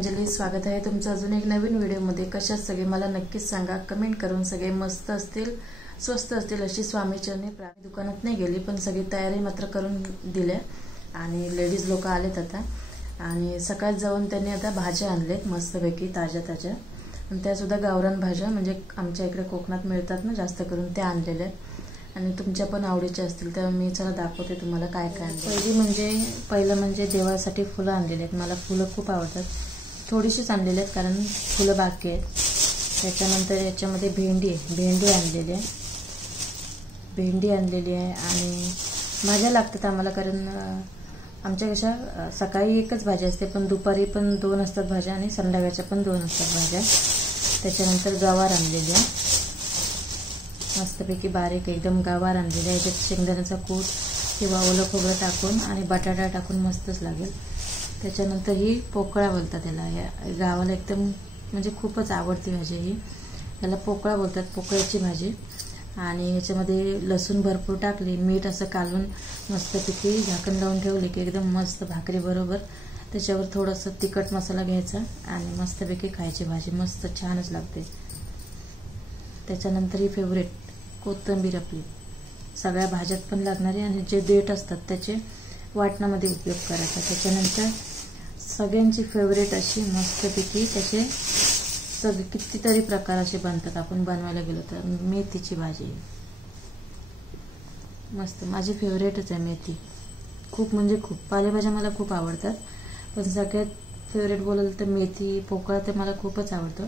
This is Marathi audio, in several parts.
अंजली, स्वागत आहे तुमचं अजून एक नवीन व्हिडिओमध्ये। कशात सगळे मला नक्कीच सांगा, कमेंट करून। सगळे मस्त असतील, स्वस्त असतील अशी स्वामीचरणी प्रार्थना। दुकानात नाही गेली पण सगळी तयारी मात्र करून दिल्या आणि लेडीज लोक आलेत आता। आणि सकाळ जाऊन त्यांनी आता भाज्या आणलेत मस्तपैकी ताज्या ताज्या, आणि त्या सुद्धा गावरान भाज्या, म्हणजे आमच्या इकडे कोकणात मिळतात ना जास्त करून, त्या आणलेल्या आणि तुमच्या पण आवडीच्या असतील तर मी चला दाखवते तुम्हाला काय काय आणले। पहिलं म्हणजे देवासाठी फुलं आणलेली आहेत। मला फुलं खूप आवडतात, थोडीशीच आणलेली आहेत कारण फुलं बाकी आहेत। त्याच्यानंतर याच्यामध्ये भेंडी आणलेली आहे आणि भाज्या लागतात आम्हाला, कारण आमच्या कशा सकाळी एकच भाजी असते पण दुपारी पण 2 असतात भाज्या आणि संध्याकाळच्या पण 2 असतात भाज्या। त्याच्यानंतर गवार आणलेली आहे, मस्तपैकी बारीक एकदम गवार आणलेली आहे। याच्यात शेंगदाण्याचा कूट किंवा ओलं खोबरं टाकून आणि बटाटा टाकून मस्तच लागेल। त्याच्यानंतर ही पोकळा बोलतात त्याला, या गावाला एकदम म्हणजे खूपच आवडती भाजी ही, याला पोकळा बोलतात, पोकळ्याची भाजी। आणि याच्यामध्ये लसूण भरपूर टाकली, मीठ असं कालवून मस्तपैकी झाकण लावून ठेवले की एकदम मस्त भाकरी बरोबर त्याच्यावर थोडंसं तिखट मसाला घ्यायचा आणि मस्तपैकी खायची भाजी, मस्त छानच लागते। त्याच्यानंतर ही फेवरेट कोथिंबीर, आपली सगळ्या भाज्यात पण लागणारी, आणि जे देठ असतात त्याचे वाटणामध्ये उपयोग करायचा। त्याच्यानंतर सगळ्यांची फेवरेट अशी मस्तपैकी त्याचे कितीतरी प्रकार असे बनतात, आपण बनवायला गेलो तर मेथीची भाजी मस्त, माझी फेवरेटच आहे मेथी। खूप म्हणजे खूप पालेभाज्या मला खूप आवडतात, पण सगळ्यात फेवरेट बोलाल तर मेथी, पोकळा तर मला खूपच आवडतं,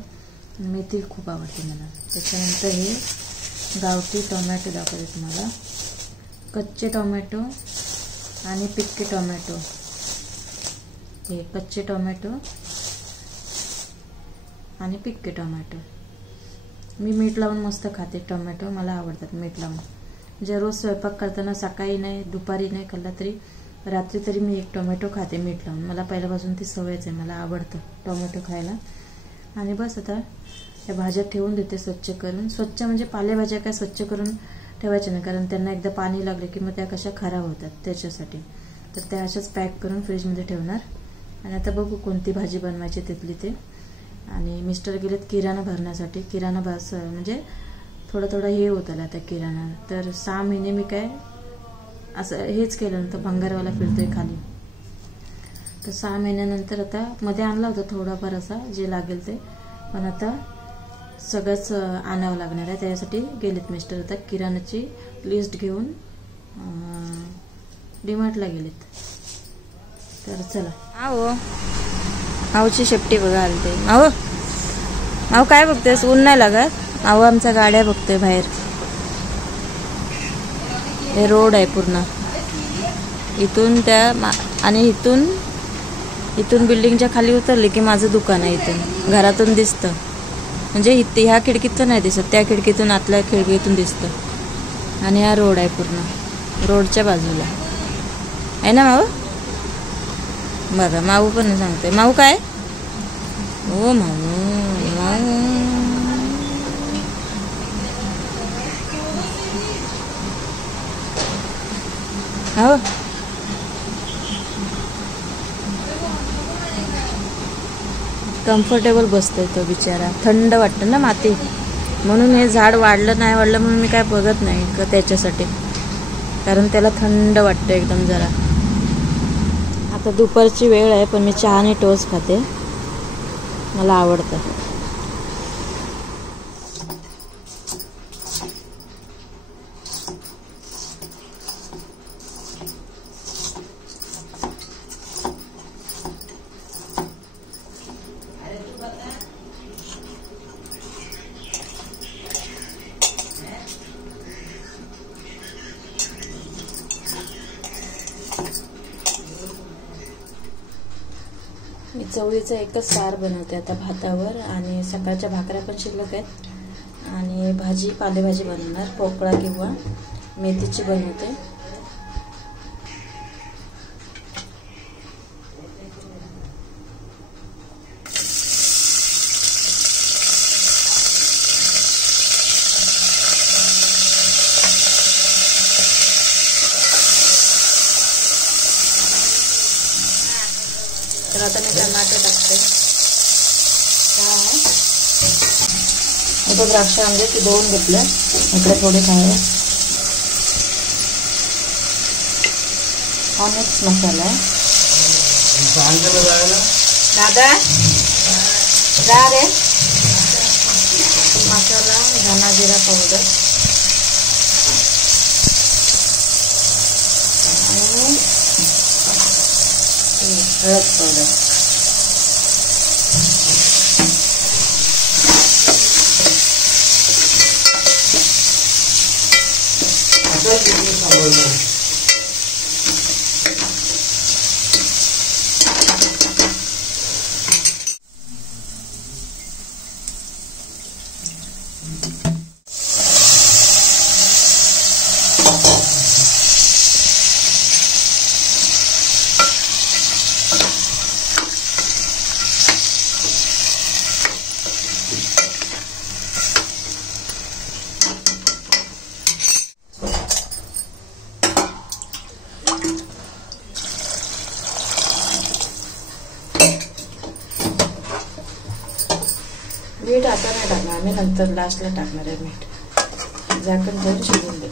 मेथी खूप आवडते मला। त्याच्यानंतर हे गावठी टोमॅटो दाखवते तुम्हाला, कच्चे टोमॅटो आणि पिक्के टोमॅटो। हे कच्चे टोमॅटो आणि पिक्के टोमॅटो, मी मीठ लावून मस्त खाते टोमॅटो, मला आवडतात मीठ लावून। म्हणजे रोज स्वयंपाक करताना सकाळी नाही दुपारी नाही खाल्ला तरी रात्री तरी मी 1 टोमॅटो खाते मीठ लावून, मला पहिल्यापासून ती सवयच आहे, मला आवडतं टोमॅटो खायला। आणि बस आता या भाज्या ठेवून देते स्वच्छ करून, स्वच्छ म्हणजे पालेभाज्या काय स्वच्छ करून ठेवायच्या नाही, कारण त्यांना एकदा पाणी लागले की मग त्या कशा खराब होतात, त्याच्यासाठी तर त्या अशाच पॅक करून फ्रीजमध्ये ठेवणार। आणि आता बघू कोणती भाजी बनवायची तिथली ते। आणि मिस्टर गेलेत किराणा भरण्यासाठी, किराणा बस म्हणजे थोडं हे होतं आता किराणा, तर 6 महिने मी काय असं हेच केलं नंतर भंगारवाला फिरतोय खाली, तर 6 महिन्यानंतर आता मध्ये आणला होता थोडाफार असा जे लागेल ते, पण आता सगळंच आणावं लागणार आहे, त्यासाठी गेलेत मिस्टर आता किराणाची लिस्ट घेऊन डीमार्टला गेलेत। तर चला, माऊची शेपटी बघा आलते। माऊ काय बघतेस, ऊन नाही लागत? माऊ आमच्या गाड्या बघतोय बाहेर, हे रोड आहे पूर्ण इथून त्या, आणि इथून बिल्डिंगच्या खाली उतरले की माझं दुकान आहे, इथून घरातून दिसतं, म्हणजे ह्या खिडकीतून नाही दिसत, त्या खिडकीतून आतल्या खिडकीतून दिसतं। आणि हा रोड आहे पूर्ण, रोडच्या बाजूला आहे ना माऊ? बघा माऊ पण सांगतोय, माऊ काय ओ माऊ हो, कम्फर्टेबल बसतोय तो बिचारा, थंड वाटतं ना माती, म्हणून हे झाड वाढलं नाही वाढलं म्हणून मी काय बघत नाही त्याच्यासाठी, कारण त्याला थंड वाटतं एकदम जरा। आता दुपारची वेळ आहे पण मी चहा आणि टोस्ट खाते, मला आवडतं। मी चवळीचा एकच सार बनवते आता भातावर, आणि सकाळच्या भाकऱ्या पण शिल्लक आहेत, आणि भाजी पालेभाजी बनवणार, पोकळा किंवा मेथीची बनवते। तर आता मी टमाटर टाकते। टोमॅटो द्राक्ष आणले ते धुवून घेतले. इकडे थोडे काय हा मिक्स मसाला आहे. दादा जा रे. मसाला, धना जिरा पावडर आणि हळद पावडर. मीठ आता नाही टाकणार आम्ही, नंतर लास्टला टाकणार आहे मीठ. झाकण ठेवून शिजून दे.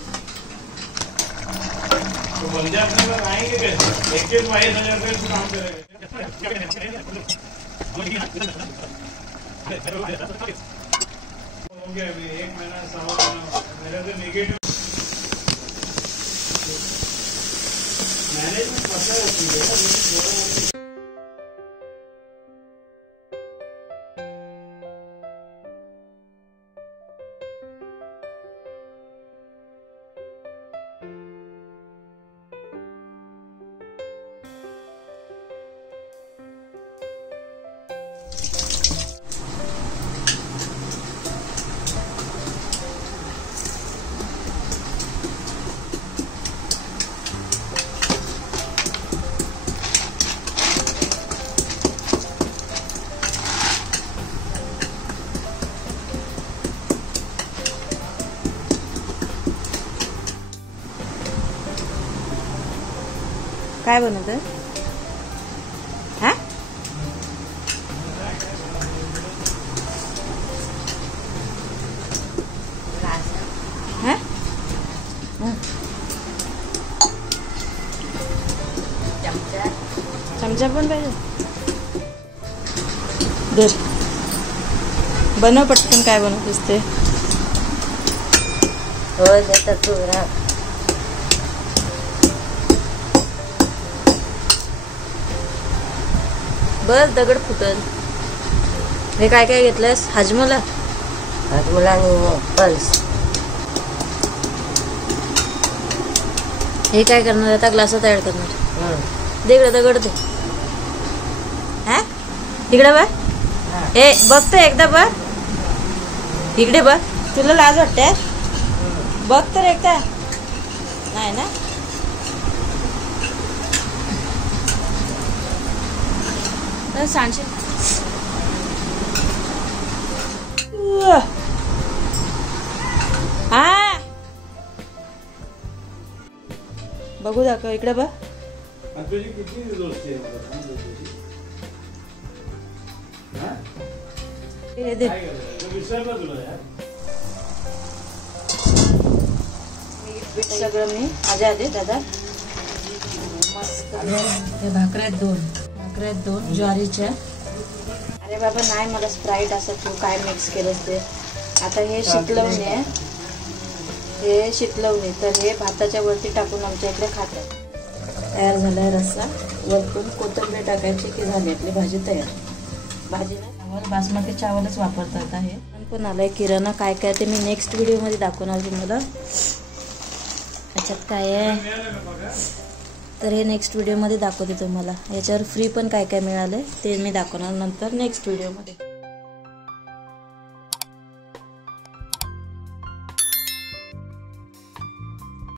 काय बनवतं? हा चमचा पण पाहिजे. दे बनव पटकन. काय बनवतेस ते? हो देतात तू राह. बस दगड फुटल. हे काय काय घेतलंस? हाजमोला आणि पल्स. हे काय करणार आता? ग्लासात ऍड करणार. दे इकडे दगड दे. हा इकडे बघ. हे बघतो एकदा बघ. इकडे बघ. तुला लाज वाटते? बघ तर एकदा. नाही ना. सांडशील. हा बघू दाखव. इकडे बघ. सगळं मी माझ्या आधी दादा मस्त. हे भाकऱ्या आहेत दोन ज्वारीच्या. अरे बाबा नाही मला स्प्राईट असं तू काय मिक्स केलंस ते. आता हे शितलवणे तर हे भाताच्या वरती टाकून आमच्या इकडे खातात. तयार झालाय रस्सा. वरतून कोथिंबीर टाकायची की झाली आपली भाजी तयार. भाजी नाही बासमती चावलच वापरतात. आहे पण आलाय किराणा काय काय ते मी नेक्स्ट व्हिडिओ मध्ये दाखवणार तुम्हाला. त्याच्यात काय आहे तर हे नेक्स्ट व्हिडिओ मध्ये दाखवते तुम्हाला. याच्यावर फ्री पण काय काय मिळालंय ते मी दाखवणार नंतर नेक्स्ट व्हिडिओ मध्ये.